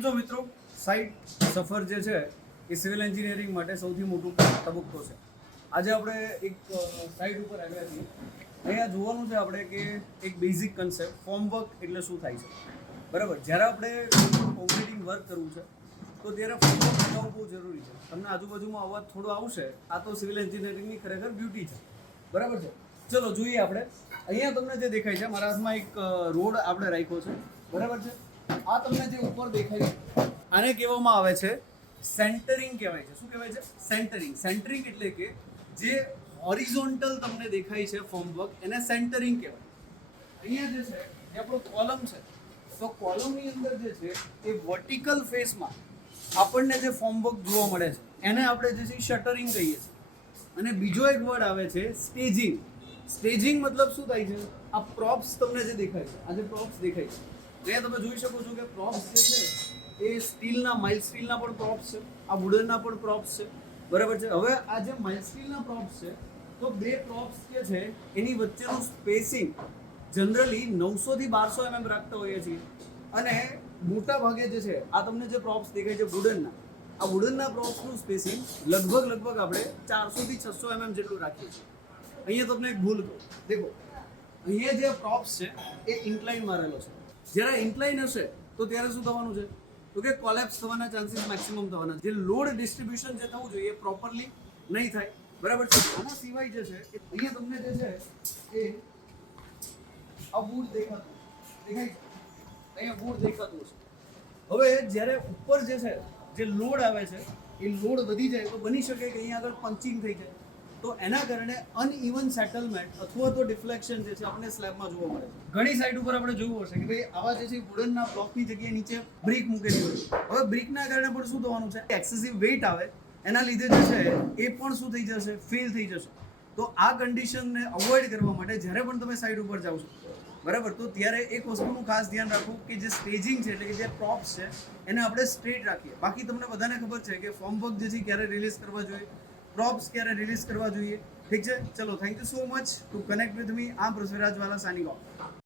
જો મિત્રો સાઇટ સફર જે છે એ સિવિલ એન્જિનિયરિંગ માટે સૌથી મોટું તબક્કો છે. આજે આપણે એક સાઇટ ઉપર આવ્યા છીએ. અહીંયા જોવાનું છે આપણે કે એક બેઝિક કન્સેપ્ટ ફોર્મ વર્ક એટલે શું થાય છે. બરાબર, જ્યારે આપણે કોમ્પિટિંગ વર્ક કરવું છે તો ત્યારે ફોર્મ વર્ક બનાવવું બહુ જરૂરી છે. તમને આજુબાજુમાં અવાજ થોડો આવશે, આ તો સિવિલ એન્જિનિયરિંગની ખરેખર બ્યુટી છે. બરાબર છે, ચલો જોઈએ આપણે. અહીંયા તમને જે દેખાય છે, મારા હાથમાં એક રોડ આપણે રાખ્યો છે. બરાબર છે, આ તમને જે ઉપર દેખાય આને કહેવામાં આવે છે સેન્ટરિંગ કહેવાય છે. શું કહેવાય છે? સેન્ટરિંગ. સેન્ટરિંગ એટલે કે જે હોરિઝોન્ટલ તમને દેખાય છે ફોર્મ વર્ક, એને સેન્ટરિંગ કહેવાય. અહીંયા જે છે એ આપણો કોલમ છે, તો કોલમની અંદર જે છે એ વર્ટિકલ ફેસમાં આપણને જે ફોર્મ વર્ક જોવા મળે છે એને આપણે જે છે શટરિંગ કહીએ છીએ. અને બીજો એક વર્ડ આવે છે સ્ટેજિંગ. સ્ટેજિંગ મતલબ શું થાય છે? આ પ્રોપ્સ તમને જે દેખાય છે, આ જે પ્રોપ્સ દેખાય છે, ત્યાં તમે જોઈ શકો છો કે પ્રોપ્સ જે છે એ સ્ટીલના, માઇલ્ડ સ્ટીલના પણ પ્રોપ્સ છે, આ વુડનના પણ પ્રોપ્સ છે. બરાબર છે. હવે આ જે માઇલ્ડ સ્ટીલના પ્રોપ્સ છે, તો બે પ્રોપ્સ જે છે એની વચ્ચેનું સ્પેસિંગ જનરલી 900 થી 1200 mm રાખતા હોઈએ છીએ. અને મોટા ભાગે જે છે આ તમને જે પ્રોપ્સ દેખાય છે વુડનના, આ વુડનના પ્રોપ્સનું સ્પેસિંગ લગભગ આપણે 400 થી 600 mm જેટલું રાખીએ છીએ. અહીંયા તમને એક ભૂલ કહું, દેખો અહીંયા જે પ્રોપ્સ છે એ ઇન્ક્લાઇન મારેલો છે. જ્યારે ઇન્ક્લાઇન હશે તો ત્યારે શું થવાનું છે? તો કે કોલેપ્સ થવાના ચાન્સીસ મેક્સિમમ થવાના. જે લોડ ડિસ્ટ્રીબ્યુશન જે થવું જોઈએ એ પ્રોપરલી નહીં થાય. બરાબર છે. આના સિવાય જે છે અહીંયા તમને જે છે એ આ વુડ દેખાતું દેખાય છે, અહીંયા વુડ દેખાતું છે. હવે જ્યારે ઉપર જે છે જે લોડ આવે છે એ લોડ વધી જાય તો બની શકે કે અહીંયા આગળ પંચિંગ થઈ જાય. તો એના કારણે અનઇવન સેટલમેન્ટ અથવા તો ડિફ્લેક્શન જે છે આપણે સ્લેબમાં જોવા મળે છે. ઘણી સાઇડ ઉપર આપણે જોયું હશે કે ભાઈ આવા જે છે વુડનના બ્લોકની જગ્યાએ નીચે બ્રિક મૂકેલી હોય. હવે બ્રિકના કારણે પણ શું થવાનું છે? એક્સેસિવ વેઇટ આવે, એના લીધે જે છે એ પણ શું થઈ જશે? ફેલ થઈ જશે. તો આ કન્ડિશનને અવોઇડ કરવા માટે જ્યારે પણ તમે સાઇડ ઉપર જાઓ છો, બરાબર, તો ત્યારે એક વસ્તુનું ખાસ ધ્યાન રાખવું કે જે સ્ટેજિંગ છે એટલે કે જે પ્રોપ્સ છે એને આપણે સ્ટ્રેટ રાખીએ. બાકી તમને બધાને ખબર છે કે ફોર્મ વર્ક જે છે ક્યારે રિલીઝ કરવા જોઈએ, પ્રોપ્સ ક્યારે રિલીઝ કરવા જોઈએ. ઠીક છે, ચલો, thank you so much two connect with me. આમ પૃથ્વીરાજ વાલા સાઇનિંગ ઓફ.